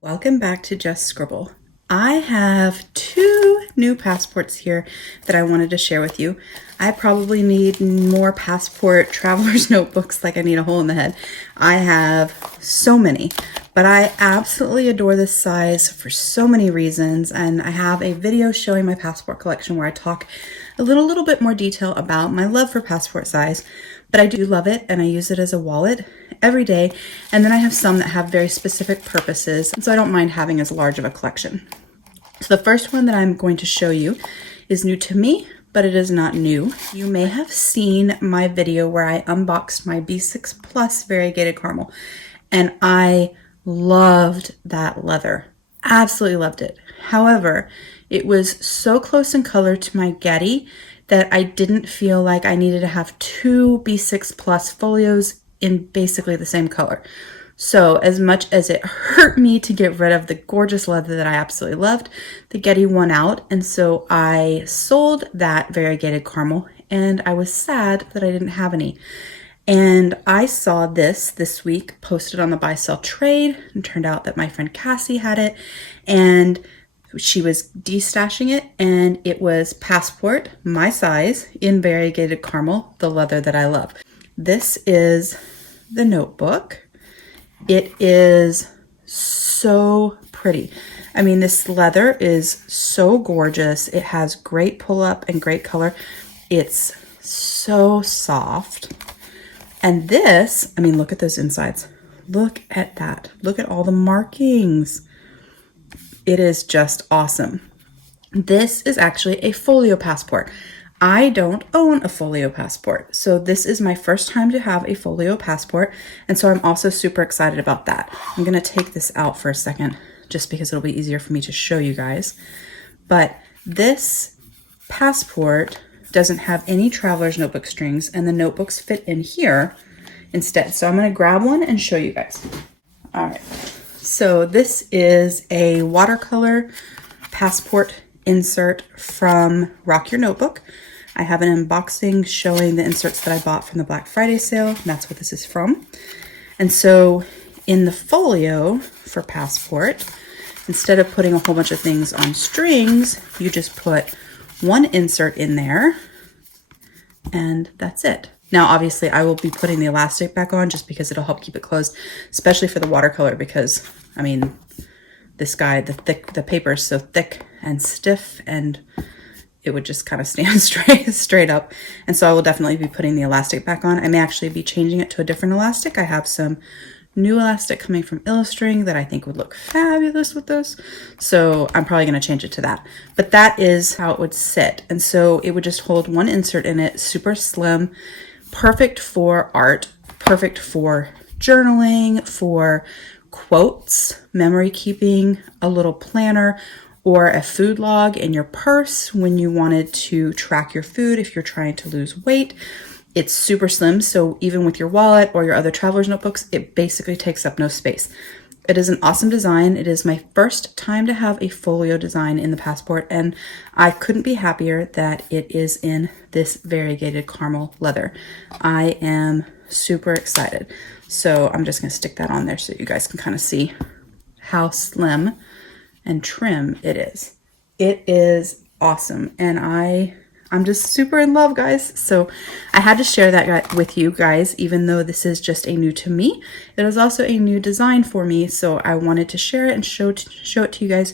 Welcome back to Just Scribble. I have two new passports here that I wanted to share with you. I probably need more passport traveler's notebooks like I need a hole in the head. I have so many, but I absolutely adore this size for so many reasons, and I have a video showing my passport collection where I talk a little bit more detail about my love for passport size. But I do love it, and I use it as a wallet every day. And then I have some that have very specific purposes, and so I don't mind having as large of a collection. So the first one that I'm going to show you is new to me, but it is not new. You may have seen my video where I unboxed my B6 Plus variegated caramel, and I loved that leather. Absolutely loved it. However, it was so close in color to my Getty that I didn't feel like I needed to have two B6 Plus folios in basically the same color. So as much as it hurt me to get rid of the gorgeous leather that I absolutely loved, the Getty won out. And so I sold that variegated caramel, and I was sad that I didn't have any. And I saw this week posted on the buy sell trade, and turned out that my friend Cassie had it, and she was destashing it, and it was passport, my size, in variegated caramel, the leather that I love. This is the notebook. It is so pretty. I mean, this leather is so gorgeous. It has great pull up and great color. It's so soft. And this, I mean, look at those insides. Look at that. Look at all the markings. It is just awesome. This is actually a Folio passport. I don't own a Folio passport, so this is my first time to have a Folio passport, and so I'm also super excited about that. I'm gonna take this out for a second, just because it'll be easier for me to show you guys. But this passport doesn't have any traveler's notebook strings, and the notebooks fit in here instead. So I'm gonna grab one and show you guys. All right. So this is a watercolor passport insert from Rock Your Notebook. I have an unboxing showing the inserts that I bought from the Black Friday sale. That's what this is from. And so in the folio for passport, instead of putting a whole bunch of things on strings, you just put one insert in there, and that's it. Now, obviously, I will be putting the elastic back on just because it'll help keep it closed, especially for the watercolor, because, I mean, this guy, the paper is so thick and stiff, and it would just kind of stand straight up. And so I will definitely be putting the elastic back on. I may actually be changing it to a different elastic. I have some new elastic coming from Illustring that I think would look fabulous with this. So I'm probably going to change it to that. But that is how it would sit. And so it would just hold one insert in it, super slim, perfect for art, perfect for journaling, for quotes, memory keeping, a little planner, or a food log in your purse when you wanted to track your food if you're trying to lose weight. It's super slim, so even with your wallet or your other traveler's notebooks, it basically takes up no space. It is an awesome design. It is my first time to have a folio design in the passport, and I couldn't be happier that it is in this variegated caramel leather. I am super excited. So I'm just going to stick that on there so you guys can kind of see how slim and trim it is. It is awesome, and I'm just super in love, guys. So I had to share that with you guys, even though this is just a new to me. It is also a new design for me, so I wanted to share it and show it to you guys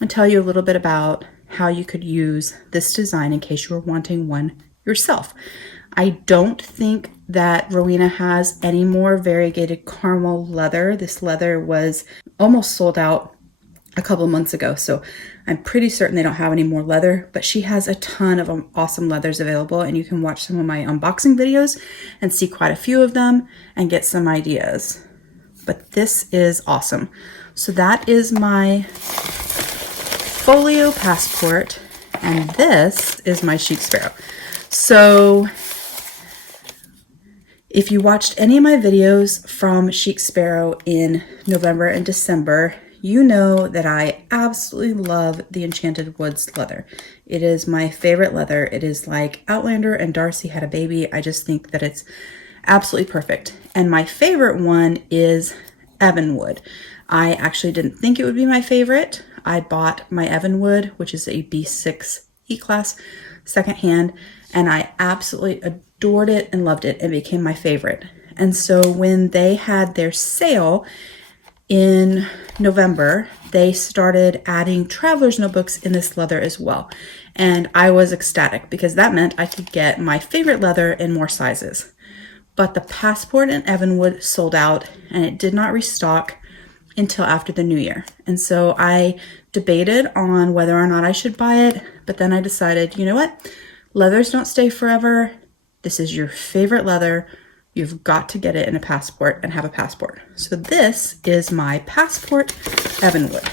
and tell you a little bit about how you could use this design in case you were wanting one yourself. I don't think that Rowena has any more variegated caramel leather. This leather was almost sold out a couple months ago, so I'm pretty certain they don't have any more leather, but she has a ton of awesome leathers available, and you can watch some of my unboxing videos and see quite a few of them and get some ideas. But this is awesome. So that is my folio passport, and this is my chic sparrow. So if you watched any of my videos from Chic Sparrow in November and December, you know that I absolutely love the Enchanted Woods leather. It is my favorite leather. It is like Outlander and Darcy had a baby. I just think that it's absolutely perfect. And my favorite one is Evanwood. I actually didn't think it would be my favorite. I bought my Evanwood, which is a B6 E-Class secondhand, and I absolutely adored it and loved it. It became my favorite. And so when they had their sale in November, they started adding traveler's notebooks in this leather as well. And I was ecstatic because that meant I could get my favorite leather in more sizes. But the Passport in Evanwood sold out and it did not restock until after the new year. And so I debated on whether or not I should buy it, but then I decided, you know what? Leathers don't stay forever. This is your favorite leather. You've got to get it in a Passport and have a Passport. So this is my Passport Evanwood.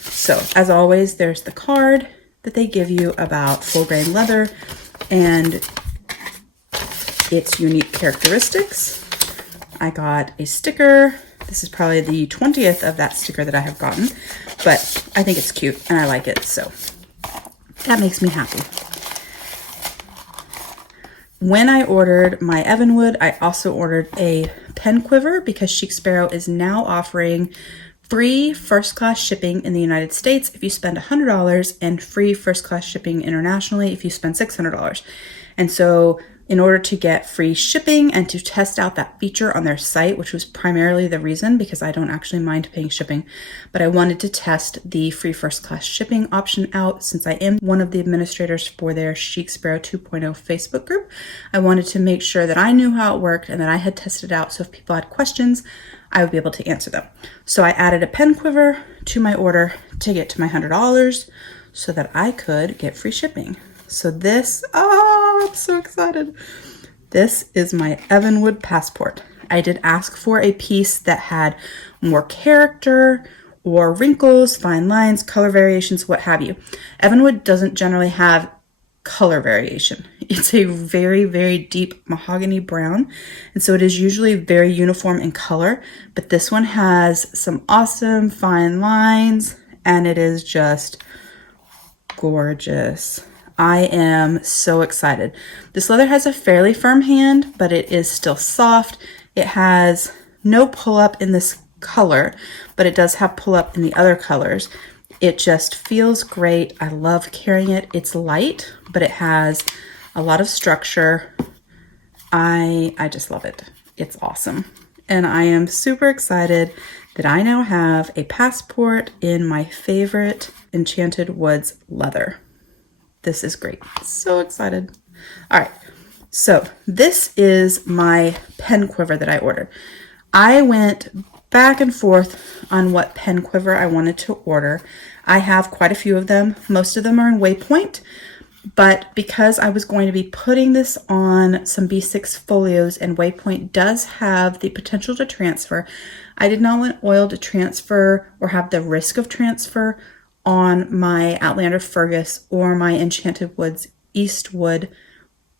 So as always, there's the card that they give you about full grain leather and its unique characteristics. I got a sticker. This is probably the 20th of that sticker that I have gotten, but I think it's cute and I like it, so that makes me happy. When I ordered my Evanwood, I also ordered a pen quiver because Chic Sparrow is now offering free first class shipping in the United States if you spend $100 and free first class shipping internationally if you spend $600. And so in order to get free shipping and to test out that feature on their site, which was primarily the reason because I don't actually mind paying shipping, but I wanted to test the free first class shipping option out since I am one of the administrators for their Chic Sparrow 2.0 Facebook group. I wanted to make sure that I knew how it worked and that I had tested it out, so if people had questions, I would be able to answer them. So I added a pen quiver to my order to get to my $100 so that I could get free shipping. So this, I'm so excited. This is my Evanwood Passport. I did ask for a piece that had more character or wrinkles, fine lines, color variations, what have you. Evanwood doesn't generally have color variation. It's a very, very deep mahogany brown. And so it is usually very uniform in color, but this one has some awesome fine lines and it is just gorgeous. I am so excited. This leather has a fairly firm hand, but it is still soft. It has no pull-up in this color, but it does have pull-up in the other colors. It just feels great. I love carrying it. It's light, but it has a lot of structure. I just love it. It's awesome. And I am super excited that I now have a Passport in my favorite Enchanted Woods leather. This is great. So excited. All right. So this is my pen quiver that I ordered. I went back and forth on what pen quiver I wanted to order. I have quite a few of them. Most of them are in Waypoint, but because I was going to be putting this on some B6 folios and Waypoint does have the potential to transfer, I did not want oil to transfer or have the risk of transfer on my Outlander Fergus or my Enchanted Woods Eastwood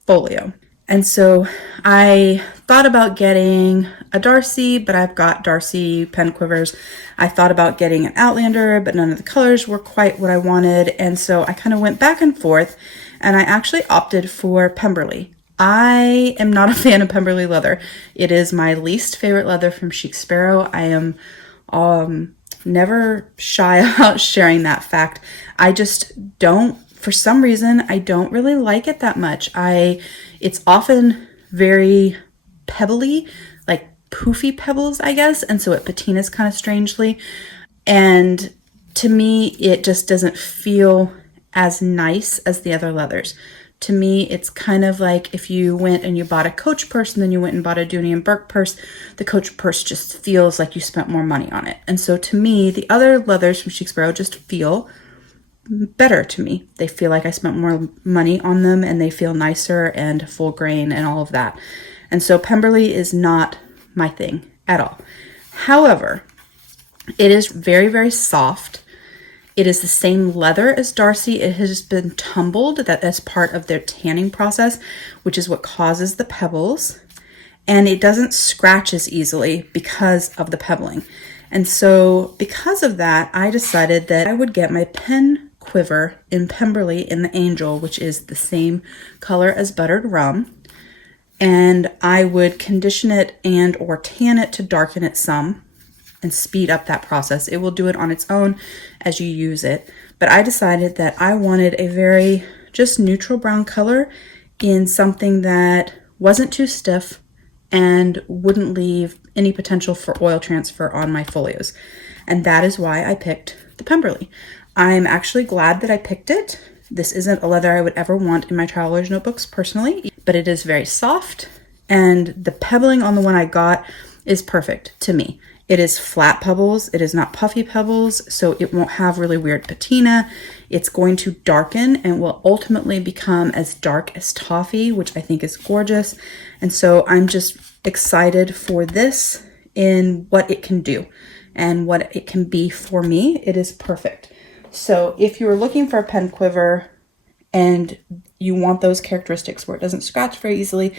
folio. And so I thought about getting a Darcy, but I've got Darcy pen quivers. I thought about getting an Outlander, but none of the colors were quite what I wanted. And so I kind of went back and forth and I actually opted for Pemberley. I am not a fan of Pemberley leather. It is my least favorite leather from Chic Sparrow. I am never shy about sharing that fact. I just don't, for some reason, I don't really like it that much. It's often very pebbly, like poofy pebbles, I guess, and so it patinas kind of strangely. And to me, it just doesn't feel as nice as the other leathers. To me, it's kind of like if you went and you bought a Coach purse and then you went and bought a Dooney and Burke purse, the Coach purse just feels like you spent more money on it. And so to me, the other leathers from Chic Sparrow just feel better to me. They feel like I spent more money on them and they feel nicer and full grain and all of that. And so Pemberley is not my thing at all. However, it is very, very soft. It is the same leather as Darcy. It has been tumbled that as part of their tanning process, which is what causes the pebbles. And it doesn't scratch as easily because of the pebbling. And so because of that, I decided that I would get my pen quiver in Pemberley in the Angel, which is the same color as buttered rum. And I would condition it and or tan it to darken it some. and speed up that process. It will do it on its own as you use it. But I decided that I wanted a very just neutral brown color in something that wasn't too stiff and wouldn't leave any potential for oil transfer on my folios. And that is why I picked the Pemberley. I'm actually glad that I picked it. This isn't a leather I would ever want in my traveler's notebooks personally, but it is very soft, and the pebbling on the one I got is perfect to me. It is flat pebbles, it is not puffy pebbles, so it won't have really weird patina. It's going to darken and will ultimately become as dark as toffee, which I think is gorgeous. And so I'm just excited for this in what it can do and what it can be for me. It is perfect. So if you're looking for a pen quiver and you want those characteristics where it doesn't scratch very easily,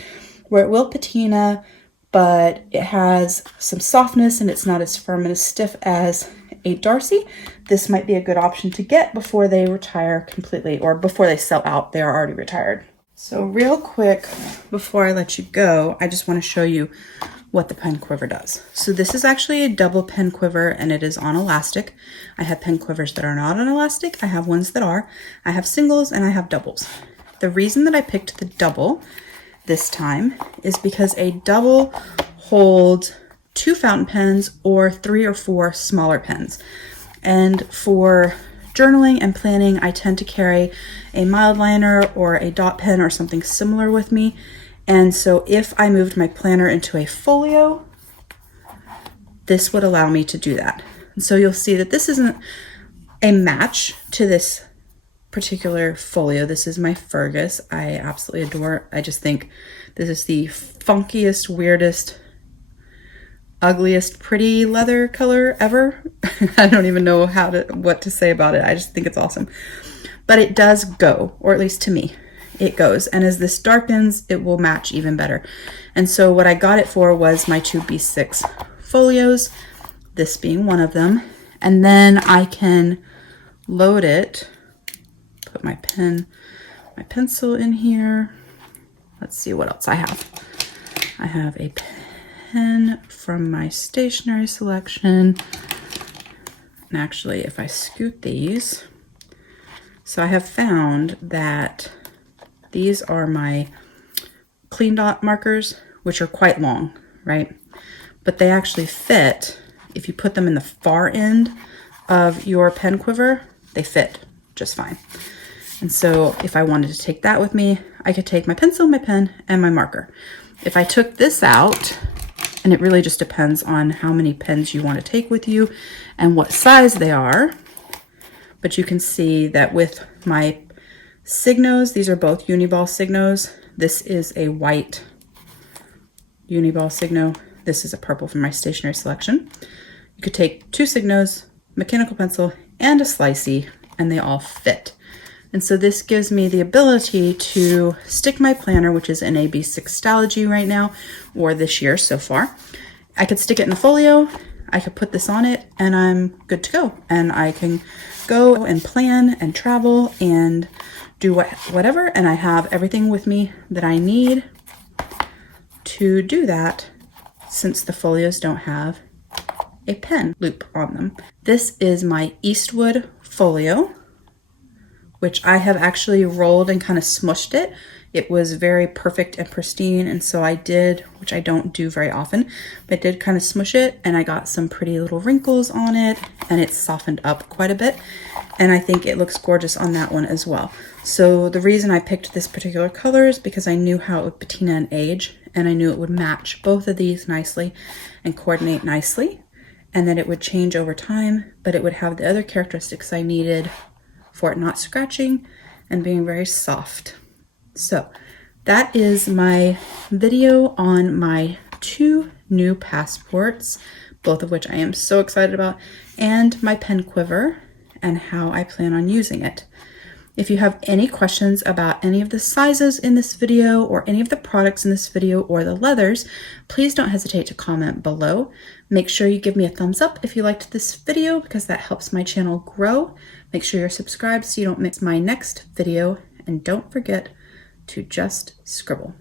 where it will patina, but it has some softness and it's not as firm and as stiff as a Darcy, this might be a good option to get before they retire completely, or before they sell out. They are already retired. So real quick, before I let you go, I just want to show you what the pen quiver does. So this is actually a double pen quiver, and it is on elastic. I have pen quivers that are not on elastic. I have ones that are. I have singles and I have doubles. The reason that I picked the double this time is because a double holds 2 fountain pens or 3 or 4 smaller pens. And for journaling and planning, I tend to carry a mild liner or a dot pen or something similar with me. And so if I moved my planner into a folio, this would allow me to do that. And so you'll see that this isn't a match to this particular folio. This is my Fergus. I absolutely adore. I just think this is the funkiest, weirdest, ugliest, pretty leather color ever. I don't even know what to say about it. I just think it's awesome. But it does go, or at least to me, it goes. And as this darkens, it will match even better. And so what I got it for was my 2 B6 folios, this being one of them. And then I can load it, put my pencil in here. Let's see what else I have. I have a pen from my stationery selection. And actually, if I scoot these, so I have found that these are my clean dot markers, which are quite long, right? But they actually fit. If you put them in the far end of your pen quiver, they fit just fine. And so if I wanted to take that with me, I could take my pencil, my pen, and my marker. If I took this out, and it really just depends on how many pens you want to take with you and what size they are, but you can see that with my Signos, these are both Uniball Signos. This is a white Uniball Signo. This is a purple from my stationery selection. You could take 2 Signos, mechanical pencil, and a slicey, and they all fit. And so this gives me the ability to stick my planner, which is in a B6 Stalogy right now, or this year so far. I could stick it in the folio, I could put this on it, and I'm good to go. And I can go and plan and travel and do whatever, and I have everything with me that I need to do that, since the folios don't have a pen loop on them. This is my Eastwood folio, which I have actually rolled and kind of smushed it. It was very perfect and pristine, and so I did, which I don't do very often, but I did kind of smush it, and I got some pretty little wrinkles on it, and it's softened up quite a bit, and I think it looks gorgeous on that one as well. So the reason I picked this particular color is because I knew how it would patina and age, and I knew it would match both of these nicely and coordinate nicely, and that it would change over time, but it would have the other characteristics I needed for it not scratching and being very soft. So that is my video on my 2 new passports, both of which I am so excited about, and my pen quiver and how I plan on using it. If you have any questions about any of the sizes in this video or any of the products in this video or the leathers, please don't hesitate to comment below. Make sure you give me a thumbs up if you liked this video, because that helps my channel grow. Make sure you're subscribed so you don't miss my next video, and don't forget to just scribble.